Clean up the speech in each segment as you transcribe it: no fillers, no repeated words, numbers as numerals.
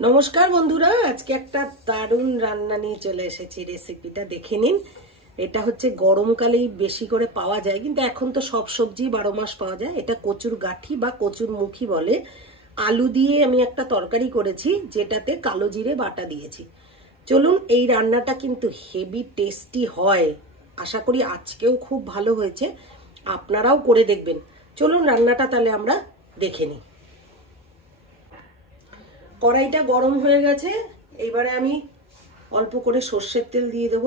नमस्कार बंधुरा आज के एक दारुण रान्ना निये चले एसेछि रेसिपिटा देखे निन। এটা হচ্ছে গরমকালেই বেশি করে পাওয়া যায়, কিন্তু এখন তো সব সবজি 12 মাস পাওয়া যায়। এটা কচুর গাঠি বা কচুর মুখী বলে। আলু দিয়ে আমি একটা তরকারি করেছি যেটাতে কালো জিরে বাটা দিয়েছি। চলুন এই রান্নাটা কিন্তু হেভি টেস্টি হয়, আশা করি আজকেও খুব ভালো হয়েছে, আপনারাও করে দেখবেন। চলুন রান্নাটা তাহলে আমরা দেখে নিই। কড়াইটা গরম হয়ে গেছে, এইবারে আমি অল্প করে সরষের তেল দিয়ে দেব।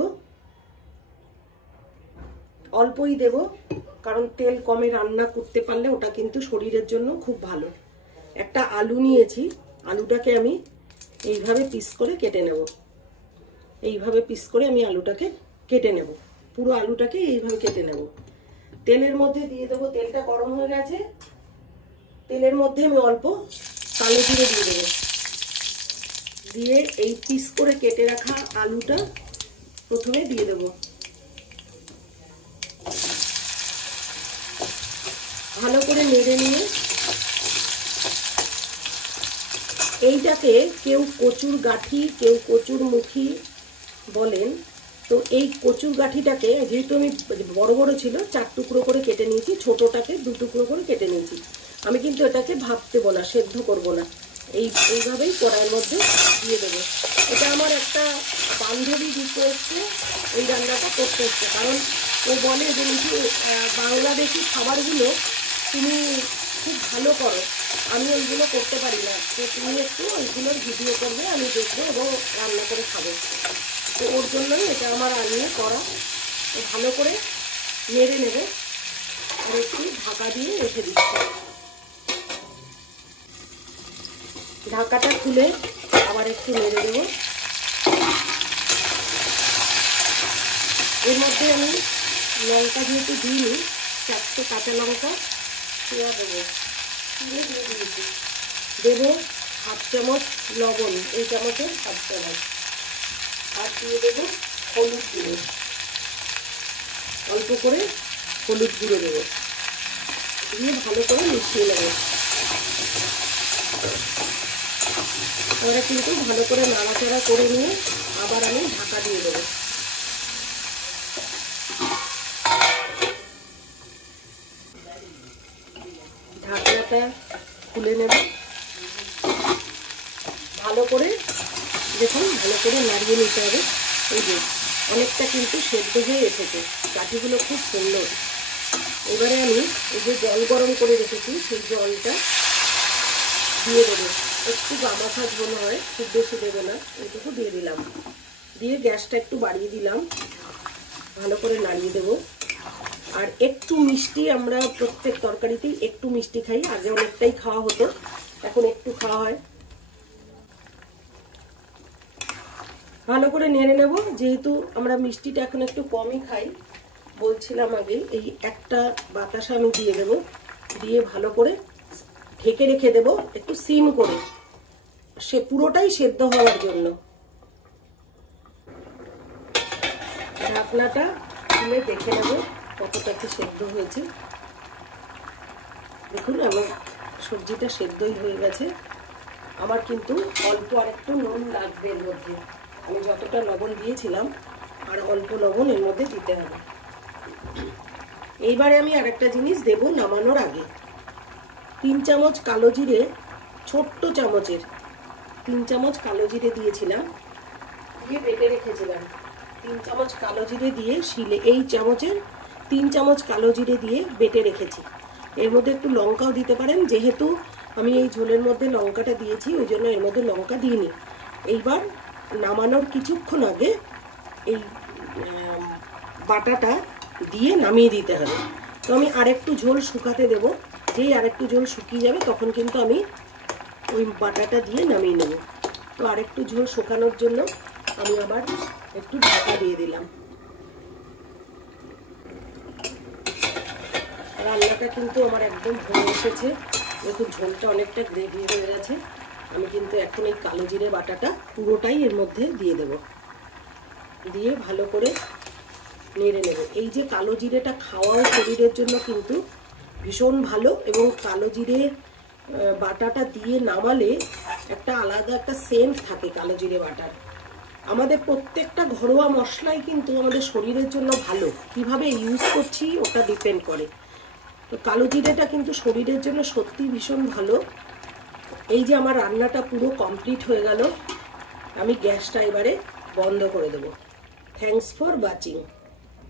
অল্পই দেব, কারণ তেল কমে রান্না করতে পারলে ওটা কিন্তু শরীরের জন্য খুব ভালো। একটা আলু নিয়েছি, আলুটাকে আমি এইভাবে পিস করে কেটে নেব। এইভাবে পিস করে আমি আলুটাকে কেটে নেব, পুরো আলুটাকে এইভাবে কেটে নেব। তেলের মধ্যে দিয়ে দেব, তেলটা গরম হয়ে গেছে, তেলের মধ্যে আমি অল্প কালো জিরে দিয়ে দেব। দিয়ে এই পিস করে কেটে রাখা আলুটা প্রথমে দিয়ে দেব। ভালো করে নেড়ে নিয়ে এইটাকে কেউ কচুর গাঠি কেউ কচুর মুখী বলেন। তো এই কচুর গাঠিটাকে যেহেতু আমি বড় বড় ছিল 4 টুকরো করে কেটে নিয়েছি, ছোটটাকে 2 টুকরো করে কেটে নিয়েছি। আমি কিন্তু এটাকে ভাপতে না, সেদ্ধ করব না, এইভাবেই কড়াইয়ের মধ্যে দিয়ে দেবো। এটা আমার একটা বান্ধবী রিকোয়েস্টে এই রান্নাটা করতে হচ্ছে, কারণ ও বলে যে বাংলাদেশি খাবারগুলো তুমি খুব ভালো করো, আমি ওইগুলো করতে পারি না, তো তুমি একটু ওইগুলোর ভিডিও করবে, আমি দেখবো এবং রান্না করে খাবো। তো ওর জন্যই এটা আমার আনিয়ে করা। তো ভালো করে নেড়ে নেবে আর একটু ঢাকা দিয়ে রেখে দিচ্ছি। ঢাকাটা খুলে আবার একটু নেড়ে দেবো। এর মধ্যে আমি লঙ্কা যেহেতু দিইনি, 4টে কাঁচা লঙ্কা পেঁয়া দেবো, দিয়ে দিয়েছি। দেবো 1/2 চামচ লবণ, এই চামচের 1/2 চামচ, আর দিয়ে দেবো হলুদ গুঁড়ো, অল্প করে হলুদ গুঁড়ো দেবো, দিয়ে ভালো করে মিশিয়ে নেবো। এবারে কিন্তু ভালো করে নাড়াচাড়া করে নিয়ে আবার আমি ঢাকা দিয়ে দেবো। ঢাকনাটা খুলে নেব, ভালো করে দেখুন, ভালো করে নাড়িয়ে নিতে হবে। এই যে অনেকটা কিন্তু সেদ্ধ হয়ে এসেছে, কাঠিগুলো খুব সুন্দর। এবারে আমি এই যে জল গরম করে রেখেছি সেই জলটা দিয়ে দেবো। একটু গামাখা ঝোল হয়, খুব বেশি দেবে না, এইটুকু দিয়ে দিলাম। দিয়ে গ্যাসটা একটু বাড়িয়ে দিলাম, ভালো করে নাড়িয়ে দেবো। আর একটু মিষ্টি, আমরা প্রত্যেক তরকারিতেই একটু মিষ্টি খাই, আগে অনেকটাই খাওয়া হতো, এখন একটু খাওয়া হয়। ভালো করে নেড়ে নেব, যেহেতু আমরা মিষ্টিটা এখন একটু কমই খাই বলছিলাম আগে। এই একটা বাতাসা আমি দিয়ে দেবো, দিয়ে ভালো করে ঢেকে রেখে দেবো একটু সিম করে, সে পুরোটাই সেদ্ধ হওয়ার জন্য। ঢাকনাটা খুলে দেখে নেব কতটা কি সেদ্ধ হয়েছে। দেখুন আমার সবজিটা সেদ্ধই হয়ে গেছে। আমার কিন্তু অল্প আর একটু নুন লাগবে এর মধ্যে, আমি যতটা লবণ দিয়েছিলাম আর অল্প লবণ এর মধ্যে দিতে হবে। এইবারে আমি আরেকটা জিনিস দেব নামানোর আগে। 3 চামচ কালো জিরে, ছোট্ট চামচের 3 চামচ কালো জিরে দিয়েছিলাম, দিয়ে বেটে রেখেছিলাম। 3 চামচ কালো জিরে দিয়ে শিলে, এই চামচের 3 চামচ কালো জিরে দিয়ে বেটে রেখেছি। এর মধ্যে একটু লঙ্কাও দিতে পারেন, যেহেতু আমি এই ঝোলের মধ্যে লঙ্কাটা দিয়েছি ওই জন্য এর মধ্যে লঙ্কা দিইনি। এইবার নামানোর কিছুক্ষণ আগে এই বাটাটা দিয়ে নামিয়ে দিতে হবে। তো আমি আরেকটু ঝোল শুকাতে দেব, যেই আরেকটু ঝোল শুকিয়ে যাবে তখন কিন্তু আমি ওই বাটাটা দিয়ে নামিয়ে নেব। তো আরেকটু ঝোল শুকানোর জন্য আমি আবার একটু ঢাকা দিয়ে দিলাম। রান্নাটা কিন্তু আমার একদম হয়ে এসেছে, দেখুন ঝোলটা অনেকটা গ্রেভি হয়ে গেছে। আমি কিন্তু এখন এই কালো জিরে বাটাটা পুরোটাই এর মধ্যে দিয়ে দেব, দিয়ে ভালো করে নেড়ে নেব। এই যে কালো জিরেটা খাওয়াও শরীরের জন্য কিন্তু ভীষণ ভালো, এবং কালো জিরে বাটাটা দিয়ে নামালে একটা আলাদা একটা সেন্ট থাকে কালো জিরে বাটার। আমাদের প্রত্যেকটা ঘরোয়া মশলাই কিন্তু আমাদের শরীরের জন্য ভালো, কিভাবে ইউজ করছি ওটা ডিপেন্ড করে। তো কালো জিরেটা কিন্তু শরীরের জন্য সত্যি ভীষণ ভালো। এই যে আমার রান্নাটা পুরো কমপ্লিট হয়ে গেল, আমি গ্যাসটা এবারে বন্ধ করে দেবো। Thanks for watching.